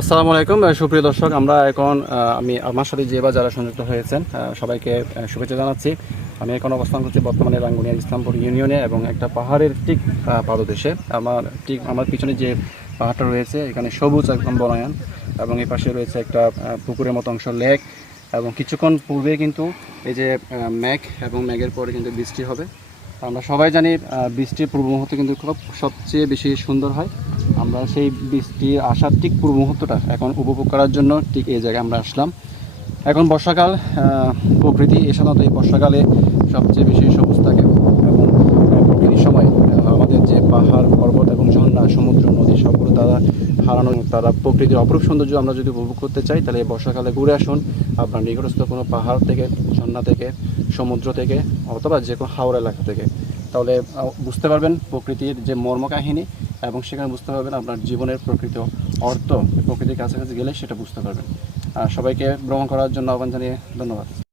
আসসালামু আলাইকুম সুপ্রিয় দর্শক, আমরা এখন আমি আমার সাথে যে বা যারা সংযুক্ত হয়েছেন সবাইকে শুভেচ্ছা জানাচ্ছি। আমি এখন অবস্থান করছি বর্তমানে রাঙ্গুনিয়া ইসলামপুর ইউনিয়নে এবং একটা পাহাড়ের ঠিক পাদদেশে। আমার ঠিক, আমার পিছনে যে পাহাড়টা রয়েছে, এখানে সবুজ একদম বনায়ন এবং এই পাশে রয়েছে একটা পুকুরের মতো অংশ, লেক এবং কিছুক্ষণ পূর্বে কিন্তু এই যে মেঘ এবং মেঘের পরে কিন্তু বৃষ্টি হবে। আমরা সবাই জানি বৃষ্টির পূর্ব মুহূর্ত কিন্তু খুব সবচেয়ে বেশি সুন্দর হয়। আমরা সেই বৃষ্টি আসার ঠিক পূর্ব মুহূর্তটা এখন উপভোগ করার জন্য ঠিক এই জায়গায় আমরা আসলাম। এখন বর্ষাকাল প্রকৃতি এ সাধারণত এই বর্ষাকালে সবচেয়ে বেশি সবুজ থাকে এবং প্রকৃতির সময় আমাদের যে পাহাড়, পর্বত এবং ঝর্ণা, সমুদ্র, নদী সবগুলো তারা হারানো, তারা প্রকৃতির অপরূপ সৌন্দর্য আমরা যদি উপভোগ করতে চাই, তাহলে এই বর্ষাকালে ঘুরে আসুন। আপনার নিকটস্থ কোনো পাহাড় থেকে, ঝর্ণা থেকে সমুদ্র থেকে অথবা যে কোনো হাওড় এলাকা থেকে। তাহলে বুঝতে পারবেন প্রকৃতির যে মর্ম কাহিনী এবং সেখানে বুঝতে পারবেন আপনার জীবনের প্রকৃত অর্থ। প্রকৃতির কাছাকাছি গেলে সেটা বুঝতে পারবেন। আর সবাইকে ভ্রমণ করার জন্য আহ্বান জানিয়ে ধন্যবাদ।